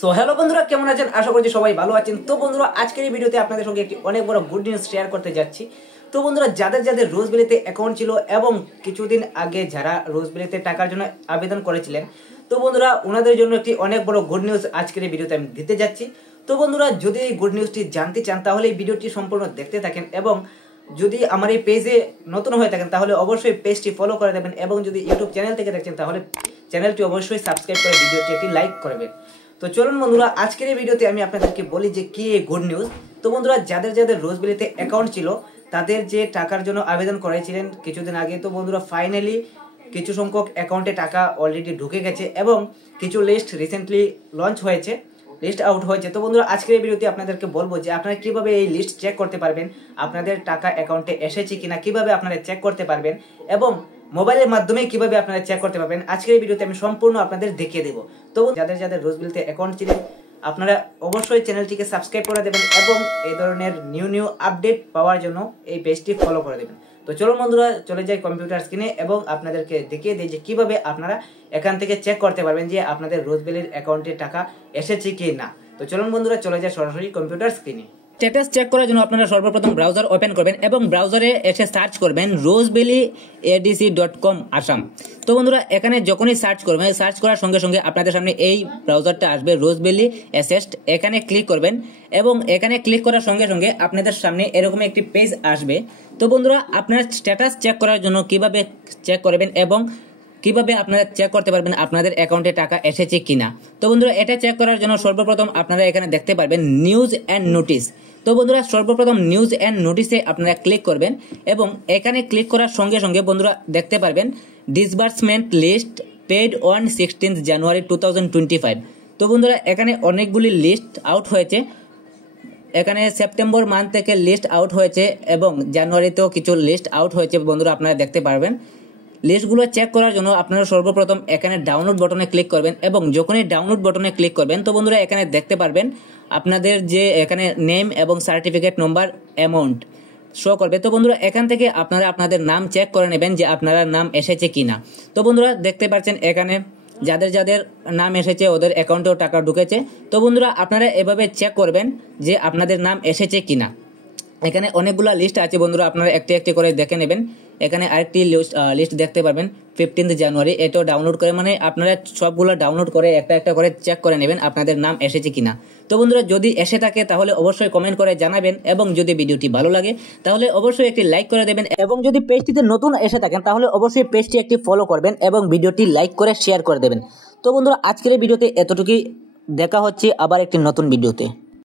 So hello বন্ধুরা, কেমন আছেন? আশা করছি সবাই ভালো আছেন। তো বন্ধুরা, আজকের এই ভিডিওতে আপনাদের সঙ্গে একটি অনেক বড় গুড নিউজ শেয়ার করতে যাচ্ছি। তো বন্ধুরা, যাদের যাদের রোজবেলিতে অ্যাকাউন্ট ছিল এবং কিছুদিন আগে যারা রোজবেলিতে টাকার জন্য আবেদন করেছিলেন, তো বন্ধুরা ওনাদের জন্য একটি অনেক বড় গুড নিউজ আজকের এই ভিডিওতে আমি দিতে যাচ্ছি। তো বন্ধুরা, যদি এই গুড নিউজটি জানতে চান তাহলে এই ভিডিওটি সম্পূর্ণ দেখতে থাকেন, এবং যদি আমার এই পেজে নতুন হয়ে থাকেন তাহলে অবশ্যই পেজটি ফলো করে দেবেন, এবং যদি ইউটিউব চ্যানেল থেকে দেখছেন তাহলে চ্যানেলটি অবশ্যই সাবস্ক্রাইব করে ভিডিওটি একটি লাইক করবেন। তো চলুন বন্ধুরা, আজকের এই ভিডিওতে আমি আপনাদেরকে বলি যে কি এই গুড নিউজ। তো বন্ধুরা, যাদের যাদের রোজবেলিতে অ্যাকাউন্ট ছিল তাদের যে টাকার জন্য আবেদন করেছিলেন কিছুদিন আগে, তো বন্ধুরা ফাইনালি কিছু সংখ্যক অ্যাকাউন্টে টাকা অলরেডি ঢুকে গেছে এবং কিছু লিস্ট রিসেন্টলি লঞ্চ হয়েছে, লিস্ট আউট হয়েছে। তো বন্ধুরা, আজকের এই ভিডিওতে আপনাদেরকে বলবো যে আপনারা কিভাবে এই লিস্ট চেক করতে পারবেন, আপনাদের টাকা অ্যাকাউন্টে এসেছে কিনা কিভাবে আপনারা চেক করতে পারবেন, এবং মোবাইলের মাধ্যমে কিভাবে আপনারা চেক করতে পারবেন আজকের এই ভিডিওতে আমি সম্পূর্ণ আপনাদের দেখিয়ে দেবো। তো যাদের যাদের রোজবেলিতে অ্যাকাউন্ট ছিলেন আপনারা অবশ্যই চ্যানেলটিকে সাবস্ক্রাইব করে দেবেন এবং এই ধরনের নিউ আপডেট পাওয়ার জন্য এই পেজটি ফলো করে দেবেন। তো চলুন বন্ধুরা, চলে যাই কম্পিউটার স্ক্রিনে এবং আপনাদেরকে দেখিয়ে দিই যে কিভাবে আপনারা এখান থেকে চেক করতে পারবেন যে আপনাদের রোজবেলির অ্যাকাউন্টে টাকা এসেছে কি না। তো চলুন বন্ধুরা, চলে যাই সরাসরি কম্পিউটার স্ক্রিনে। স্ট্যাটাস চেক করার জন্য আপনারা সর্বপ্রথম ব্রাউজার ওপেন করবেন এবং ব্রাউজারে এসে সার্চ করবেন roseberyadc.com আসাম। তো বন্ধুরা, এখানে যখনই সার্চ করবেন, সার্চ করার সঙ্গে সঙ্গে আপনাদের সামনে এই ব্রাউজারটা আসবে রোজবেলি অ্যাসেস্ট। এখানে ক্লিক করবেন এবং এখানে ক্লিক করার সঙ্গে সঙ্গে আপনাদের সামনে এরকম একটি পেজ আসবে। তো বন্ধুরা, আপনারা স্ট্যাটাস চেক করার জন্য কিভাবে চেক করবেন এবং কিভাবে আপনারা চেক করতে পারবেন আপনাদের অ্যাকাউন্টে টাকা এসেছে কিনা। তো বন্ধুরা, এটা চেক করার জন্য সর্বপ্রথম আপনারা এখানে দেখতে পারবেন নিউজ অ্যান্ড নোটিশ। তো বন্ধুরা, সর্বপ্রথম নিউজ অ্যান্ড নোটিশে আপনারা ক্লিক করবেন এবং এখানে ক্লিক করার সঙ্গে সঙ্গে বন্ধুরা দেখতে পারবেন ডিসবার্সমেন্ট লিস্ট পেড অন 16 জানুয়ারি 2025। তো বন্ধুরা, এখানে অনেকগুলি লিস্ট আউট হয়েছে। এখানে সেপ্টেম্বর মান্থ থেকে লিস্ট আউট হয়েছে এবং জানুয়ারিতেও কিছু লিস্ট আউট হয়েছে। বন্ধুরা, আপনারা দেখতে পারবেন। লিস্টগুলো চেক করার জন্য আপনারা সর্বপ্রথম এখানে ডাউনলোড বাটনে ক্লিক করবেন এবং যখনই ডাউনলোড বাটনে ক্লিক করবেন তো বন্ধুরা এখানে দেখতে পারবেন আপনাদের যে এখানে নেম এবং সার্টিফিকেট নম্বর অ্যামাউন্ট শো করবে। তো বন্ধুরা, এখান থেকে আপনারা আপনাদের নাম চেক করে নেবেন যে আপনারা নাম এসেছে কিনা। তো বন্ধুরা, দেখতে পাচ্ছেন এখানে যাদের যাদের নাম এসেছে ওদের অ্যাকাউন্টেও টাকা ঢুকেছে। তো বন্ধুরা, আপনারা এভাবে চেক করবেন যে আপনাদের নাম এসেছে কিনা। এখানে অনেকগুলো লিস্ট আছে বন্ধুরা, আপনারা একটি একটি করে দেখে নেবেন। এখানে আরেকটি লিস্ট দেখতে পারবেন 15 জানুয়ারি, এটাও ডাউনলোড করে, মানে আপনারা সবগুলো ডাউনলোড করে একটা একটা করে চেক করে নেবেন আপনাদের নাম এসেছে কিনা। তো বন্ধুরা, যদি এসে থাকে তাহলে অবশ্যই কমেন্ট করে জানাবেন, এবং যদি ভিডিওটি ভালো লাগে তাহলে অবশ্যই একটি লাইক করে দেবেন, এবং যদি পেজটিতে নতুন এসে থাকেন তাহলে অবশ্যই পেজটি একটি ফলো করবেন এবং ভিডিওটি লাইক করে শেয়ার করে দেবেন। তো বন্ধুরা, আজকের এই ভিডিওতে এতটুকুই, দেখা হচ্ছে আবার একটি নতুন ভিডিওতে।